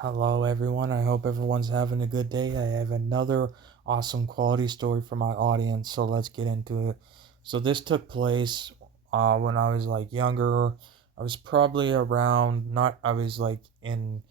Hello, everyone. I hope everyone's having a good day. I have another awesome quality story for my audience, so let's get into it. So, this took place when I was like younger. I was probably around, not, I was like in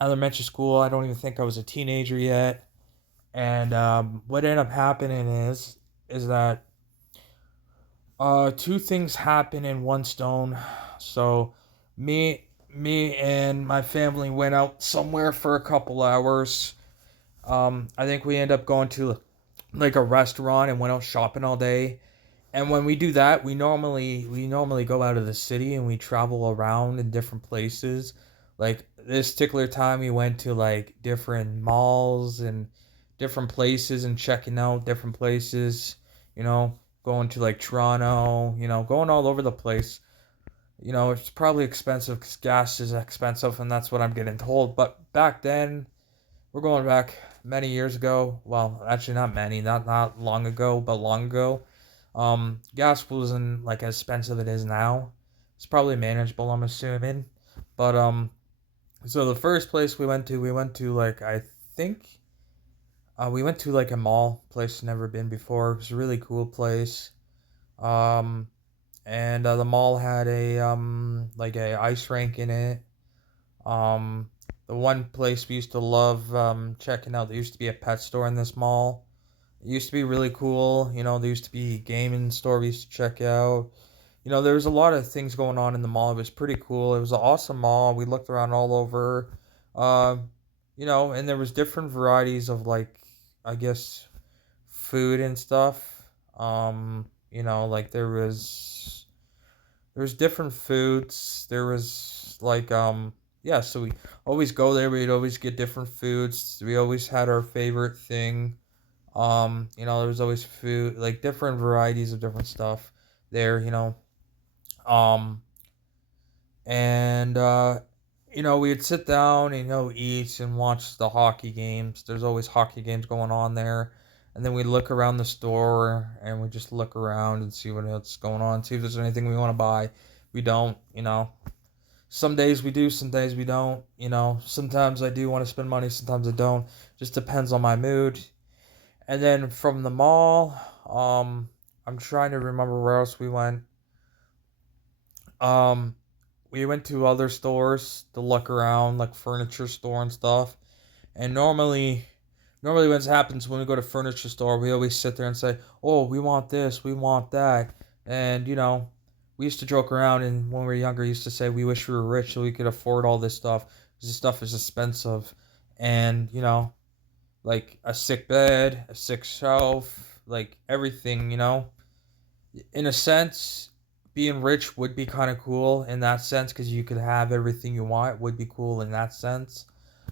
elementary school. I don't even think I was a teenager yet. And what ended up happening is that two things happen in one stone. So, me and my family went out somewhere for a couple hours. I think we end up going to like a restaurant and went out shopping all day. And when we do that, we normally go out of the city and we travel around in different places. Like this particular time, we went to like different malls and different places and checking out different places. You know, going to like Toronto. Going all over the place. It's probably expensive because gas is expensive, and that's what I'm getting told. But back then, we're going back many years ago. Well, actually, not many, not long ago, but long ago. Gas wasn't like as expensive it is now. It's probably manageable, I'm assuming. But so the first place we went to like I think we went to like a mall place never been before. It was a really cool place. Um, and the mall had a like a ice rink in it. Um, the one place we used to love checking out, there used to be a pet store in this mall. It used to be really cool. There used to be a gaming store we used to check out. There was a lot of things going on in the mall. It was pretty cool. It was an awesome mall. We looked around all over. Uh, and there was different varieties of like, I guess, food and stuff. Like there was different foods. There was like yeah, so we always go there. We'd always get different foods. We always had our favorite thing. There was always food, like different varieties of different stuff there. Um and we'd sit down and eat and watch the hockey games. There's always hockey games going on there. And then we look around the store and we just look around and see what else is going on, see if there's anything we want to buy. We don't. Some days we do, some days we don't. Sometimes I do want to spend money, sometimes I don't. Just depends on my mood. And then from the mall, I'm trying to remember where else we went. Um, we went to other stores to look around, like furniture store and stuff. And normally when this happens, when we go to furniture store, we always sit there and say, "Oh, we want this, we want that," and we used to joke around, and when we were younger, used to say we wish we were rich so we could afford all this stuff because this stuff is expensive, and like a sick bed, a sick shelf, like everything. In a sense, being rich would be kind of cool in that sense because you could have everything you want. Would be cool in that sense.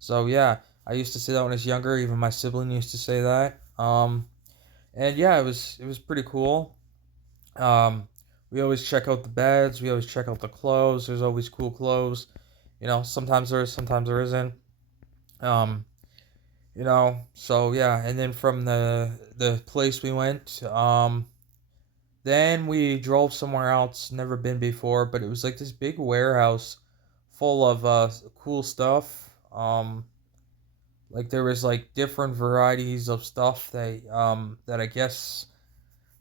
So yeah, I used to say that when I was younger. Even my sibling used to say that. And yeah, it was pretty cool. Um, we always check out the beds. We always check out the clothes. There's always cool clothes. Sometimes there is, sometimes there isn't. Um, so yeah, and then from the place we went, then we drove somewhere else, never been before, but it was like this big warehouse full of cool stuff. Like there was like different varieties of stuff that I guess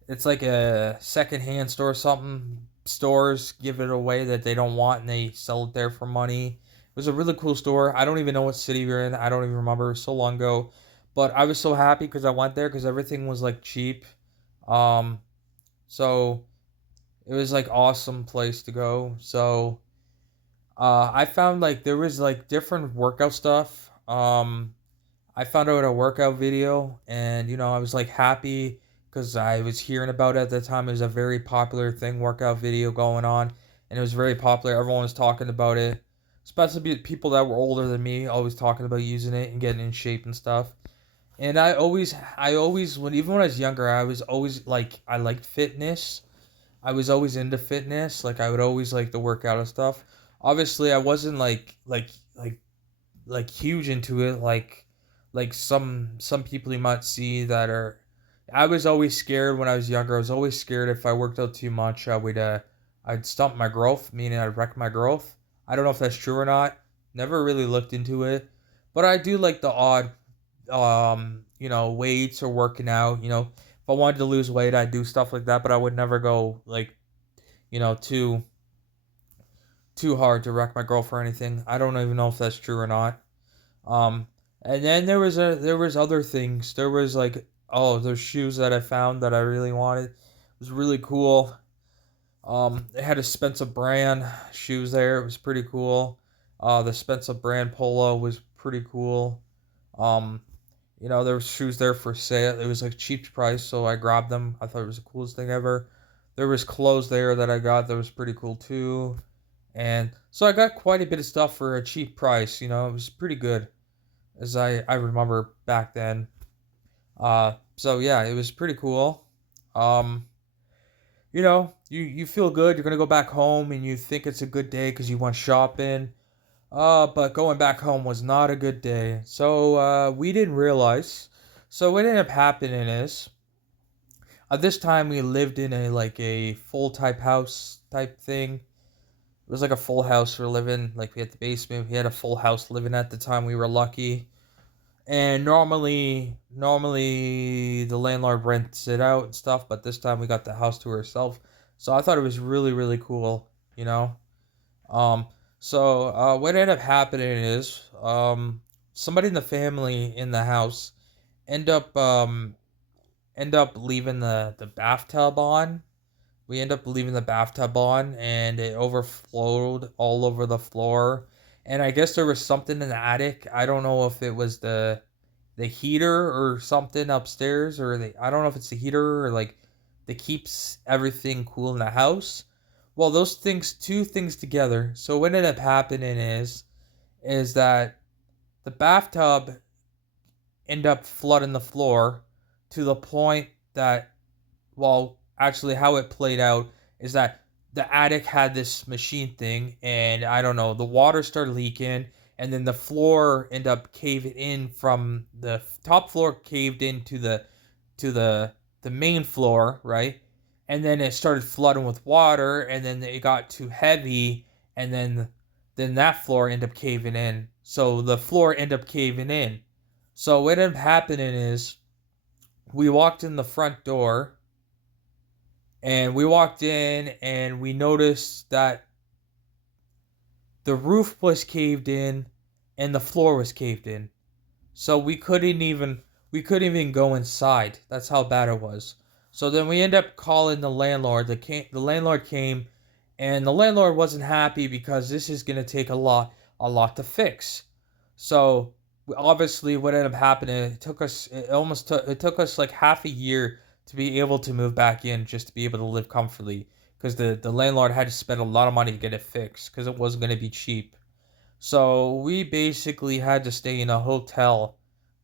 it's like a secondhand store or something. Stores give it away that they don't want and they sell it there for money. It was a really cool store. I don't even know what city we are in. I don't even remember. It was so long ago. But I was so happy because I went there because everything was like cheap. Um, so it was like awesome place to go. So I found like there was like different workout stuff. I found out a workout video, and I was like happy because I was hearing about it at the time. It was a very popular thing, workout video going on, and it was very popular. Everyone was talking about it, especially people that were older than me, always talking about using it and getting in shape and stuff. And I always, even when I was younger, I was always like, I liked fitness. I was always into fitness. Like I would always like to work out and stuff. Obviously, I wasn't like huge into it like some people you might see that are. I was always scared when I was younger. I was always scared if I worked out too much, I'd stump my growth, meaning I'd wreck my growth. I don't know if that's true or not. Never really looked into it. But I do like the odd, weights or working out. If I wanted to lose weight, I'd do stuff like that. But I would never go like, too hard to wreck my girl or anything. I don't even know if that's true or not. Um, and then there was other things. There was like, oh, there's shoes that I found that I really wanted. It was really cool. They had a Spencer brand shoes there. It was pretty cool. The Spencer brand polo was pretty cool. Um, there was shoes there for sale. It was like cheap price, so I grabbed them. I thought it was the coolest thing ever. There was clothes there that I got that was pretty cool too. And so I got quite a bit of stuff for a cheap price. It was pretty good as I remember back then. So yeah, it was pretty cool. Um, you feel good. You're gonna go back home and you think it's a good day because you went shopping. But going back home was not a good day. So we didn't realize. So what ended up happening is, at this time we lived in a full type house type thing. It was like a full house for living. Like we had the basement. We had a full house living at the time. We were lucky. And normally the landlord rents it out and stuff, but this time we got the house to ourselves. So I thought it was really, really cool, you know. Um, so what ended up happening is, somebody in the family in the house end up um end up leaving the bathtub on. We end up leaving the bathtub on, and it overflowed all over the floor. And I guess there was something in the attic. I don't know if it was the heater or something upstairs, or I don't know if it's the heater or like that keeps everything cool in the house. Well, those things, two things together. So what ended up happening is that the bathtub ended up flooding the floor to the point that, well, actually, how it played out is that the attic had this machine thing, and I don't know, the water started leaking, and then the floor ended up caving in from the top floor, caved into the main floor, right? And then it started flooding with water, and then it got too heavy, and then that floor ended up caving in. So the floor ended up caving in. So what ended up happening is, we walked in the front door, and we walked in and we noticed that the roof was caved in and the floor was caved in. So we couldn't even go inside. That's how bad it was. So then we end up calling the landlord. The landlord came, and the landlord wasn't happy because this is gonna take a lot to fix. So obviously, what ended up happening? It took us like half a year to be able to move back in, just to be able to live comfortably, because the landlord had to spend a lot of money to get it fixed because it wasn't gonna be cheap. So we basically had to stay in a hotel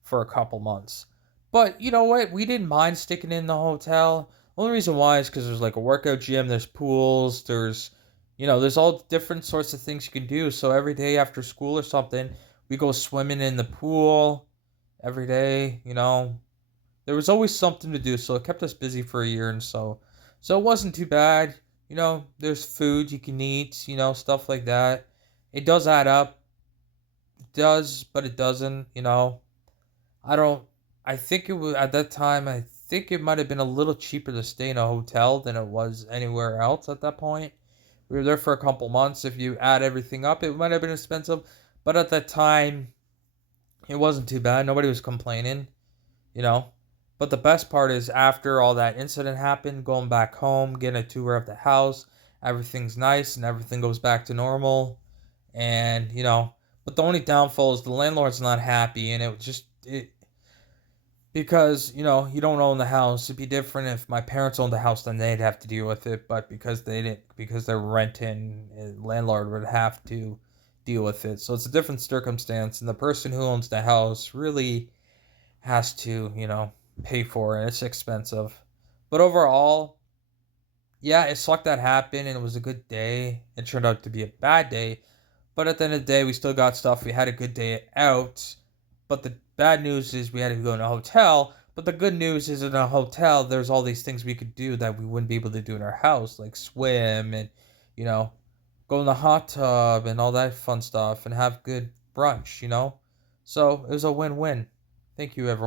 for a couple months. But you know what? We didn't mind sticking in the hotel. Only reason why is because there's like a workout gym, there's pools, there's all different sorts of things you can do. So every day after school or something, we go swimming in the pool every day. There was always something to do, so it kept us busy for a year, and so it wasn't too bad. There's food you can eat, stuff like that. It does add up. It does, but it doesn't. I don't. I think it was at that time. I think it might have been a little cheaper to stay in a hotel than it was anywhere else at that point. We were there for a couple months. If you add everything up, it might have been expensive, but at that time, it wasn't too bad. Nobody was complaining. you know. But the best part is, after all that incident happened, going back home, getting a tour of the house, everything's nice and everything goes back to normal. And but the only downfall is the landlord's not happy, and it because you don't own the house. It'd be different if my parents owned the house, then they'd have to deal with it. But because they didn't, because they're renting, landlord would have to deal with it. So it's a different circumstance, and the person who owns the house really has to, pay for it. It's expensive. But overall, yeah, it sucked that happened, and it was a good day. It turned out to be a bad day, but at the end of the day, we still got stuff. We had a good day out. But the bad news is we had to go in a hotel. But the good news is, in a hotel, there's all these things we could do that we wouldn't be able to do in our house, like swim and, you know, go in the hot tub and all that fun stuff and have good brunch. So it was a win-win. Thank you, everyone.